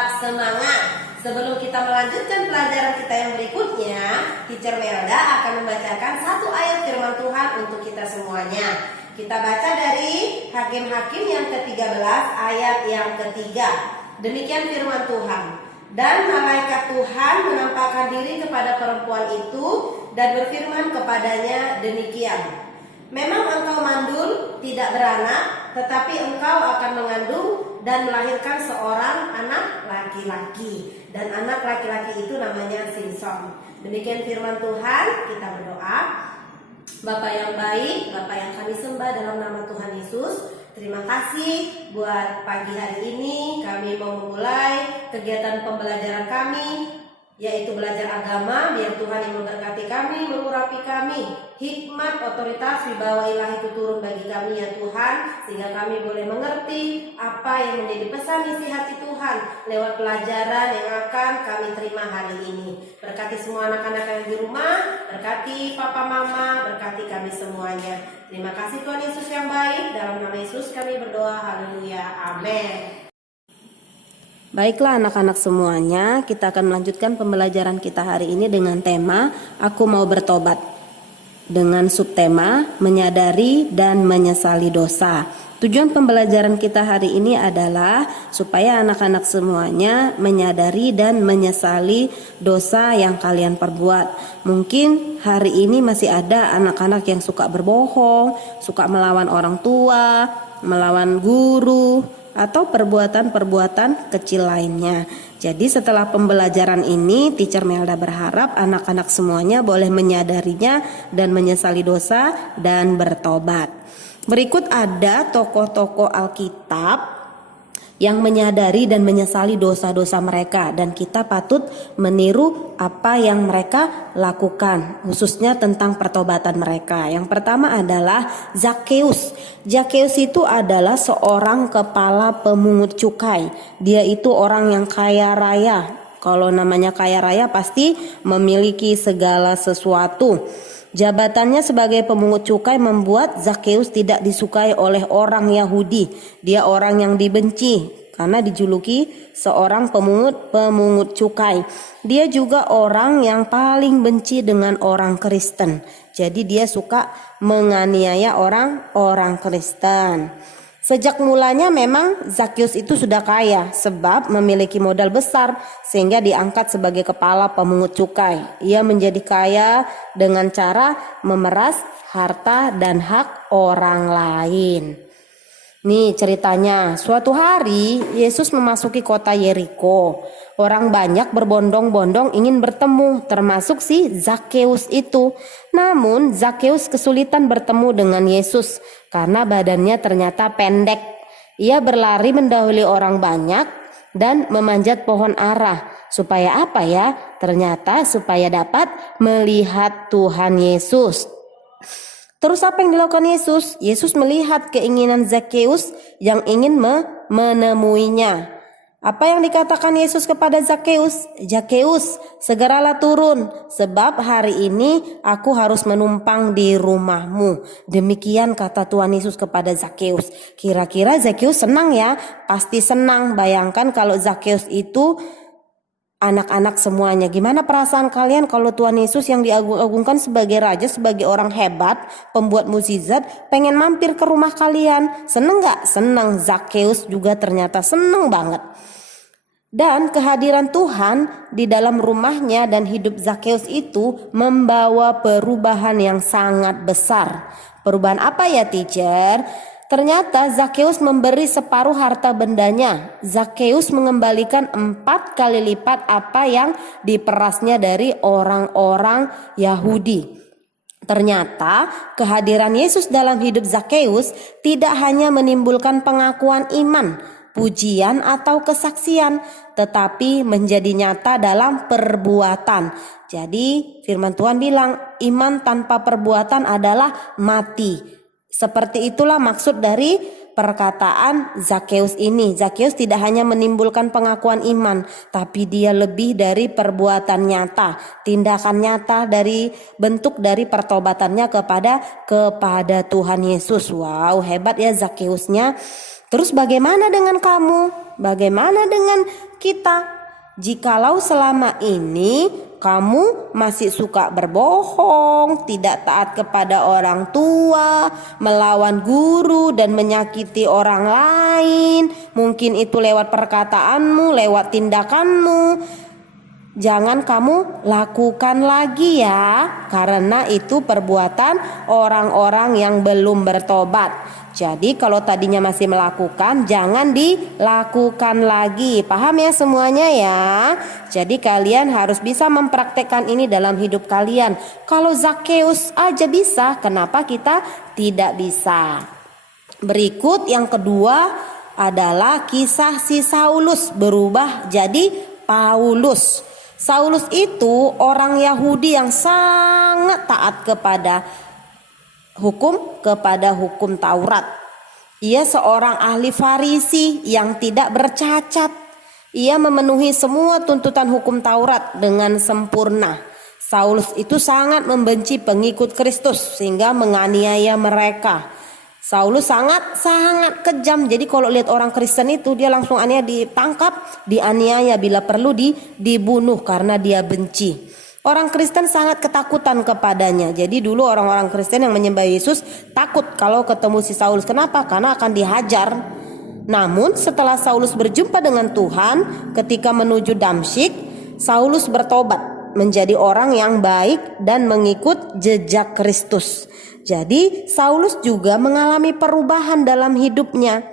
tetap semangat. Sebelum kita melanjutkan pelajaran kita yang berikutnya, Teacher Melda akan membacakan satu ayat firman Tuhan untuk kita semuanya. Kita baca dari Hakim-Hakim yang ke-13 ayat yang ketiga. Demikian firman Tuhan. Dan malaikat Tuhan menampakkan diri kepada perempuan itu dan berfirman kepadanya demikian. Memang engkau mandul, tidak beranak, tetapi engkau akan mengandung dan melahirkan seorang anak laki-laki. Dan anak laki-laki itu namanya Simson. Demikian firman Tuhan, kita berdoa. Bapa yang baik, Bapa yang kami sembah dalam nama Tuhan Yesus, terima kasih buat pagi hari ini. Kami mau memulai kegiatan pembelajaran kami, yaitu belajar agama. Biar Tuhan yang memberkati kami, mengurapi kami. Hikmat, otoritas, wibawa ilahi itu turun bagi kami ya Tuhan, sehingga kami boleh mengerti apa yang menjadi pesan isi hati Tuhan lewat pelajaran yang akan kami terima hari ini. Berkati semua anak-anak yang di rumah, berkati papa mama, berkati kami semuanya. Terima kasih Tuhan Yesus yang baik. Dalam nama Yesus kami berdoa, haleluya, amin. Baiklah anak-anak semuanya, kita akan melanjutkan pembelajaran kita hari ini dengan tema Aku Mau Bertobat, dengan subtema menyadari dan menyesali dosa. Tujuan pembelajaran kita hari ini adalah supaya anak-anak semuanya menyadari dan menyesali dosa yang kalian perbuat. Mungkin hari ini masih ada anak-anak yang suka berbohong, suka melawan orang tua, melawan guru, atau perbuatan-perbuatan kecil lainnya. Jadi setelah pembelajaran ini, Teacher Melda berharap anak-anak semuanya boleh menyadarinya dan menyesali dosa dan bertobat. Berikut ada tokoh-tokoh Alkitab yang menyadari dan menyesali dosa-dosa mereka, dan kita patut meniru apa yang mereka lakukan, khususnya tentang pertobatan mereka. Yang pertama adalah Zakheus. Zakheus itu adalah seorang kepala pemungut cukai. Dia itu orang yang kaya raya. Kalau namanya kaya raya pasti memiliki segala sesuatu. Jabatannya sebagai pemungut cukai membuat Zakheus tidak disukai oleh orang Yahudi. Dia orang yang dibenci karena dijuluki seorang pemungut cukai. Dia juga orang yang paling benci dengan orang Kristen. Jadi dia suka menganiaya orang Kristen. Sejak mulanya memang Zakheus itu sudah kaya sebab memiliki modal besar sehingga diangkat sebagai kepala pemungut cukai. Ia menjadi kaya dengan cara memeras harta dan hak orang lain. Nih ceritanya, suatu hari Yesus memasuki kota Yeriko. Orang banyak berbondong-bondong ingin bertemu, termasuk si Zakheus itu. Namun Zakheus kesulitan bertemu dengan Yesus karena badannya ternyata pendek. Ia berlari mendahului orang banyak dan memanjat pohon ara. Supaya apa ya? Ternyata supaya dapat melihat Tuhan Yesus. Terus apa yang dilakukan Yesus? Yesus melihat keinginan Zakheus yang ingin menemuinya. Apa yang dikatakan Yesus kepada Zakheus? Zakheus, segeralah turun, sebab hari ini aku harus menumpang di rumahmu. Demikian kata Tuhan Yesus kepada Zakheus. Kira-kira Zakheus senang ya? Pasti senang. Bayangkan kalau Zakheus itu anak-anak semuanya. Gimana perasaan kalian kalau Tuhan Yesus yang diagung-agungkan sebagai raja, sebagai orang hebat, pembuat mukjizat, pengen mampir ke rumah kalian? Seneng gak? Seneng. Zakheus juga ternyata seneng banget. Dan kehadiran Tuhan di dalam rumahnya dan hidup Zakheus itu membawa perubahan yang sangat besar. Perubahan apa ya, teacher? Ternyata Zakheus memberi separuh harta bendanya. Zakheus mengembalikan 4 kali lipat apa yang diperasnya dari orang-orang Yahudi. Ternyata kehadiran Yesus dalam hidup Zakheus tidak hanya menimbulkan pengakuan iman, pujian atau kesaksian, tetapi menjadi nyata dalam perbuatan. Jadi firman Tuhan bilang iman tanpa perbuatan adalah mati. Seperti itulah maksud dari perkataan Zakheus ini. Zakheus tidak hanya menimbulkan pengakuan iman, tapi dia lebih dari perbuatan nyata, tindakan nyata dari bentuk dari pertobatannya kepada Tuhan Yesus. Wow, hebat ya Zakheusnya. Terus bagaimana dengan kamu? Bagaimana dengan kita? Jikalau selama ini kamu masih suka berbohong, tidak taat kepada orang tua, melawan guru dan menyakiti orang lain, mungkin itu lewat perkataanmu, lewat tindakanmu, jangan kamu lakukan lagi ya, karena itu perbuatan orang-orang yang belum bertobat. Jadi kalau tadinya masih melakukan, jangan dilakukan lagi. Paham ya semuanya ya? Jadi kalian harus bisa mempraktekkan ini dalam hidup kalian. Kalau Zakheus aja bisa, kenapa kita tidak bisa? Berikut yang kedua adalah kisah si Saulus berubah jadi Paulus. Saulus itu orang Yahudi yang sangat taat kepada hukum Taurat. Ia seorang ahli Farisi yang tidak bercacat. Ia memenuhi semua tuntutan hukum Taurat dengan sempurna. Saulus itu sangat membenci pengikut Kristus sehingga menganiaya mereka. Saulus sangat kejam. Jadi kalau lihat orang Kristen itu dia langsung ditangkap, dianiaya, bila perlu dibunuh karena dia benci. Orang Kristen sangat ketakutan kepadanya. Jadi dulu orang-orang Kristen yang menyembah Yesus takut kalau ketemu si Saulus. Kenapa? Karena akan dihajar. Namun setelah Saulus berjumpa dengan Tuhan ketika menuju Damsyik, Saulus bertobat menjadi orang yang baik dan mengikut jejak Kristus. Jadi Saulus juga mengalami perubahan dalam hidupnya.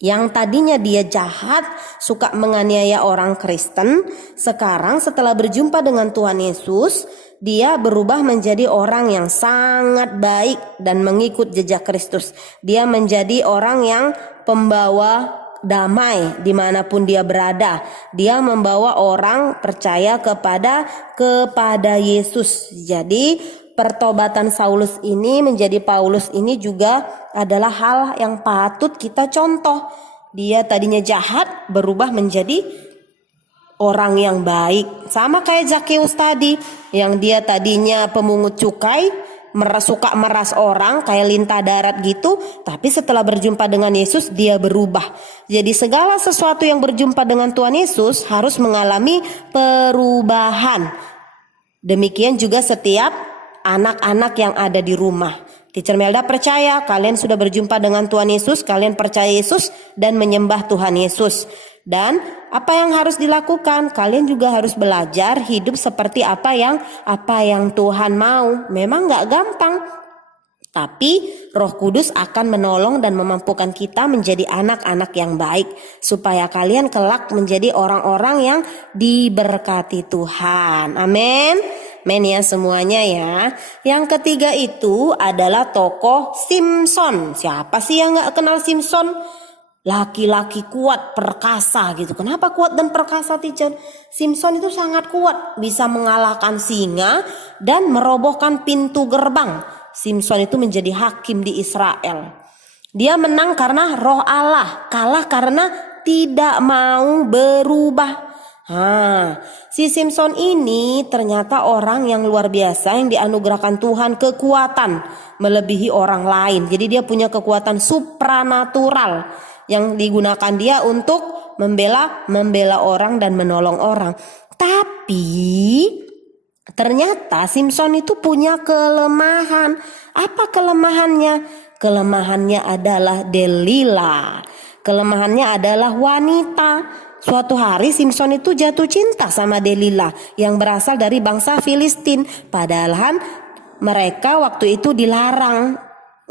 Yang tadinya dia jahat, suka menganiaya orang Kristen, sekarang setelah berjumpa dengan Tuhan Yesus, dia berubah menjadi orang yang sangat baik dan mengikut jejak Kristus. Dia menjadi orang yang pembawa damai dimanapun dia berada. Dia membawa orang percaya kepada Yesus. Jadi pertobatan Saulus ini menjadi Paulus ini juga adalah hal yang patut kita contoh. Dia tadinya jahat berubah menjadi orang yang baik. Sama kayak Zakheus tadi, yang dia tadinya pemungut cukai, suka meras orang kayak lintah darat gitu, tapi setelah berjumpa dengan Yesus dia berubah. Jadi segala sesuatu yang berjumpa dengan Tuhan Yesus harus mengalami perubahan. Demikian juga setiap anak-anak yang ada di rumah. Teacher Melda percaya kalian sudah berjumpa dengan Tuhan Yesus, kalian percaya Yesus dan menyembah Tuhan Yesus. Dan apa yang harus dilakukan? Kalian juga harus belajar hidup seperti apa yang Tuhan mau. Memang gak gampang, tapi Roh Kudus akan menolong dan memampukan kita menjadi anak-anak yang baik, supaya kalian kelak menjadi orang-orang yang diberkati Tuhan. Amin. Men ya semuanya ya. Yang ketiga itu adalah tokoh Simson. Siapa sih yang gak kenal Simson? Laki-laki kuat, perkasa gitu. Kenapa kuat dan perkasa, teacher? Simson itu sangat kuat, bisa mengalahkan singa dan merobohkan pintu gerbang. Simson itu menjadi hakim di Israel. Dia menang karena Roh Allah, kalah karena tidak mau berubah. Si Simson ini ternyata orang yang luar biasa yang dianugerahkan Tuhan kekuatan melebihi orang lain. Jadi dia punya kekuatan supranatural yang digunakan dia untuk membela orang dan menolong orang. Tapi ternyata Simson itu punya kelemahan. Apa kelemahannya? Kelemahannya adalah Delila. Kelemahannya adalah wanita. Suatu hari Simson itu jatuh cinta sama Delila yang berasal dari bangsa Filistin. Padahal mereka waktu itu dilarang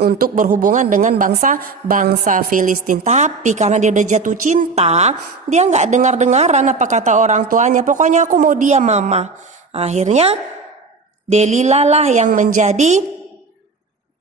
untuk berhubungan dengan bangsa Filistin. Tapi karena dia udah jatuh cinta, dia gak dengar-dengaran apa kata orang tuanya. Pokoknya aku mau dia, mama. Akhirnya Delila lah yang menjadi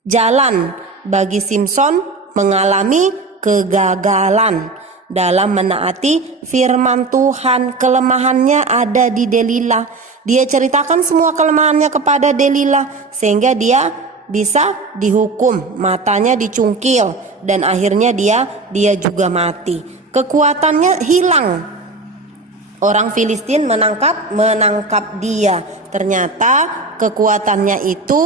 jalan bagi Simson mengalami kegagalan dalam menaati firman Tuhan. Kelemahannya ada di Delila. Dia ceritakan semua kelemahannya kepada Delila sehingga dia bisa dihukum, matanya dicungkil dan akhirnya dia juga mati. Kekuatannya hilang. Orang Filistin menangkap dia. Ternyata kekuatannya itu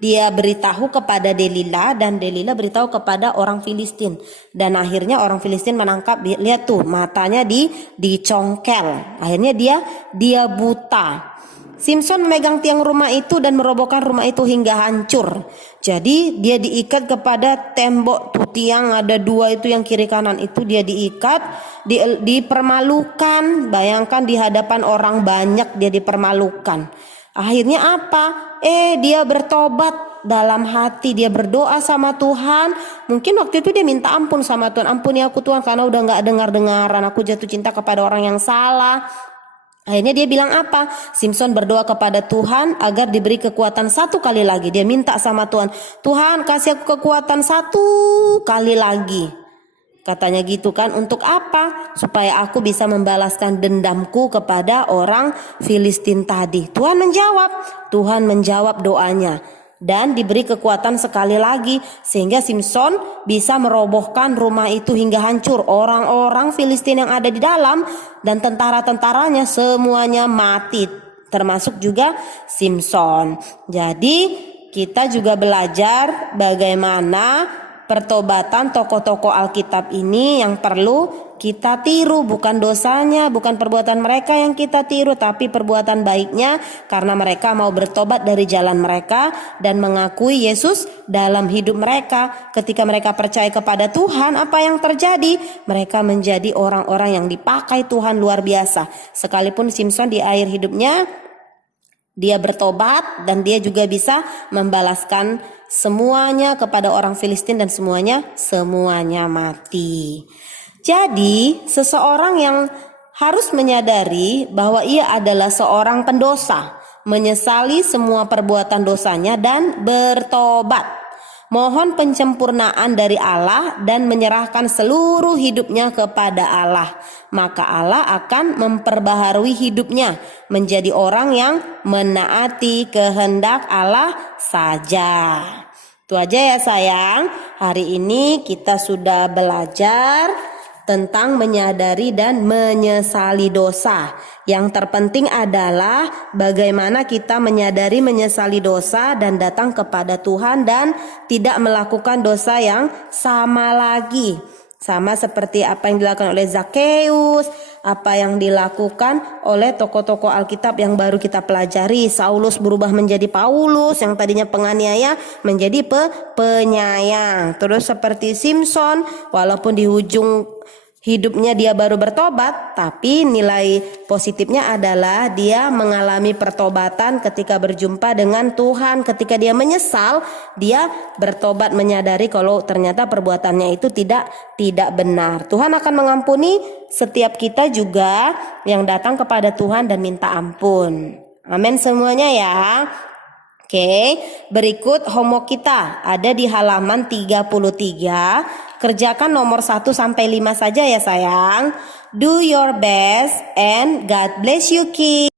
dia beritahu kepada Delila dan Delila beritahu kepada orang Filistin. Dan akhirnya orang Filistin menangkap, lihat tuh matanya dicongkel. Akhirnya dia buta. Simson memegang tiang rumah itu dan merobohkan rumah itu hingga hancur. Jadi dia diikat kepada tembok tuh, tiang ada 2 itu yang kiri kanan itu dia diikat, dipermalukan. Bayangkan di hadapan orang banyak dia dipermalukan. Akhirnya apa? Dia bertobat dalam hati, dia berdoa sama Tuhan. Mungkin waktu itu dia minta ampun sama Tuhan. Ampuni aku Tuhan karena udah gak dengar-dengaran, aku jatuh cinta kepada orang yang salah. Akhirnya dia bilang apa? Simson berdoa kepada Tuhan agar diberi kekuatan 1 kali lagi. Dia minta sama Tuhan, Tuhan kasih aku kekuatan 1 kali lagi. Katanya gitu kan, untuk apa? Supaya aku bisa membalaskan dendamku kepada orang Filistin tadi. Tuhan menjawab doanya. Dan diberi kekuatan sekali lagi sehingga Simson bisa merobohkan rumah itu hingga hancur. Orang-orang Filistin yang ada di dalam dan tentara-tentaranya semuanya mati, termasuk juga Simson. Jadi kita juga belajar bagaimana pertobatan tokoh-tokoh Alkitab ini yang perlu kita tiru. Bukan dosanya, bukan perbuatan mereka yang kita tiru, tapi perbuatan baiknya karena mereka mau bertobat dari jalan mereka dan mengakui Yesus dalam hidup mereka. Ketika mereka percaya kepada Tuhan, apa yang terjadi? Mereka menjadi orang-orang yang dipakai Tuhan luar biasa. Sekalipun Simson di akhir hidupnya dia bertobat dan dia juga bisa membalaskan semuanya kepada orang Filistin dan semuanya mati. Jadi seseorang yang harus menyadari bahwa ia adalah seorang pendosa, menyesali semua perbuatan dosanya dan bertobat. Mohon penyempurnaan dari Allah dan menyerahkan seluruh hidupnya kepada Allah. Maka Allah akan memperbaharui hidupnya menjadi orang yang menaati kehendak Allah saja. Itu aja ya sayang. Hari ini kita sudah belajar tentang menyadari dan menyesali dosa. Yang terpenting adalah bagaimana kita menyadari, menyesali dosa dan datang kepada Tuhan dan tidak melakukan dosa yang sama lagi. Sama seperti apa yang dilakukan oleh Zakheus, apa yang dilakukan oleh tokoh-tokoh Alkitab yang baru kita pelajari. Saulus berubah menjadi Paulus, yang tadinya penganiaya menjadi penyayang. Terus seperti Simson, walaupun di ujung hidupnya dia baru bertobat, tapi nilai positifnya adalah dia mengalami pertobatan ketika berjumpa dengan Tuhan. Ketika dia menyesal, dia bertobat menyadari kalau ternyata perbuatannya itu tidak benar. Tuhan akan mengampuni setiap kita juga yang datang kepada Tuhan dan minta ampun. Amin semuanya ya. Oke, berikut homework kita ada di halaman 33. Kerjakan nomor 1 sampai 5 saja ya sayang. Do your best and God bless you kids.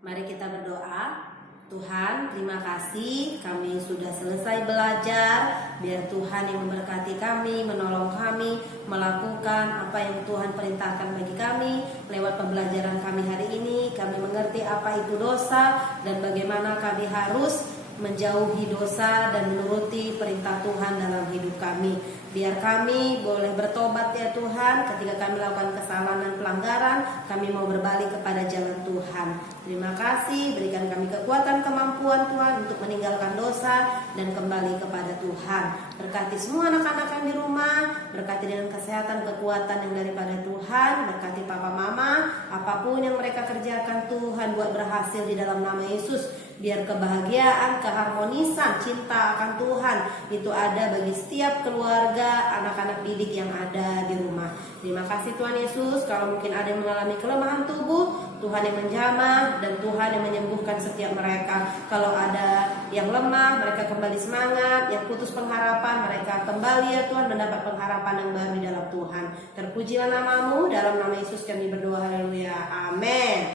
Mari kita berdoa. Tuhan, terima kasih kami sudah selesai belajar. Biar Tuhan yang memberkati kami, menolong kami melakukan apa yang Tuhan perintahkan bagi kami. Lewat pembelajaran kami hari ini, kami mengerti apa itu dosa dan bagaimana kami harus menjauhi dosa dan menuruti perintah Tuhan dalam hidup kami. Biar kami boleh bertobat ya Tuhan. Ketika kami melakukan kesalahan dan pelanggaran, kami mau berbalik kepada jalan Tuhan. Terima kasih, berikan kami kekuatan, kemampuan Tuhan untuk meninggalkan dosa dan kembali kepada Tuhan. Berkati semua anak-anak yang di rumah, berkati dengan kesehatan, kekuatan yang daripada Tuhan. Berkati papa mama, apapun yang mereka kerjakan Tuhan buat berhasil di dalam nama Yesus. Biar kebahagiaan, keharmonisan, cinta akan Tuhan itu ada bagi setiap keluarga, anak-anak didik yang ada di rumah. Terima kasih Tuhan Yesus. Kalau mungkin ada yang mengalami kelemahan tubuh, Tuhan yang menjamah dan Tuhan yang menyembuhkan setiap mereka. Kalau ada yang lemah, mereka kembali semangat. Yang putus pengharapan, mereka kembali ya Tuhan mendapat pengharapan yang baru di dalam Tuhan. Terpujilah namamu, dalam nama Yesus kami berdoa, haleluya, amin.